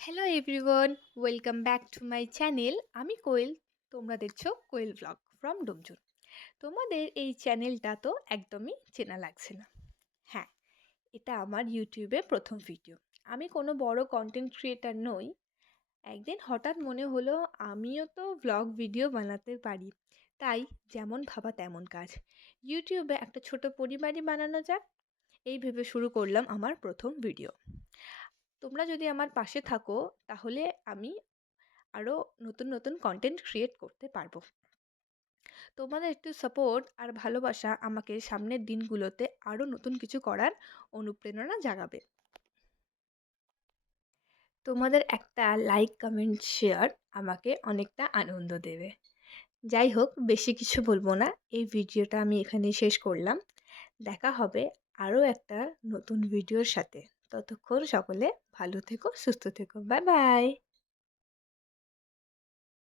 Hello everyone, welcome back to my channel. আমি কোয়েল। তোমরা দেখছো কোয়েল ব্লগ ফ্রম ডোমজুর। তোমাদের এই চ্যানেলটা তো একদমই চেনা লাগছে না। হ্যাঁ, এটা আমার ইউটিউবে প্রথম ভিডিও। আমি কোনো বড় কন্টেন্ট ক্রিয়েটার নই। একদিন হঠাৎ মনে হলো আমিও তো ব্লগ ভিডিও বানাতে পারি। তাই যেমন ভাবা তেমন কাজ, ইউটিউবে একটা ছোট পরিবারই বানানো যাক, এই ভেবে শুরু করলাম আমার প্রথম ভিডিও। তোমরা যদি আমার পাশে থাকো তাহলে আমি আরও নতুন নতুন কন্টেন্ট ক্রিয়েট করতে পারবো। তোমাদের একটু সাপোর্ট আর ভালোবাসা আমাকে সামনের দিনগুলোতে আরও নতুন কিছু করার অনুপ্রেরণা জাগাবে। তোমাদের একটা লাইক, কমেন্ট, শেয়ার আমাকে অনেকটা আনন্দ দেবে। যাই হোক, বেশি কিছু বলবো না, এই ভিডিওটা আমি এখানেই শেষ করলাম। দেখা হবে আরও একটা নতুন ভিডিওর সাথে। ততক্ষণ সকলে ভালো থেকো, সুস্থ থেকো। Bye bye.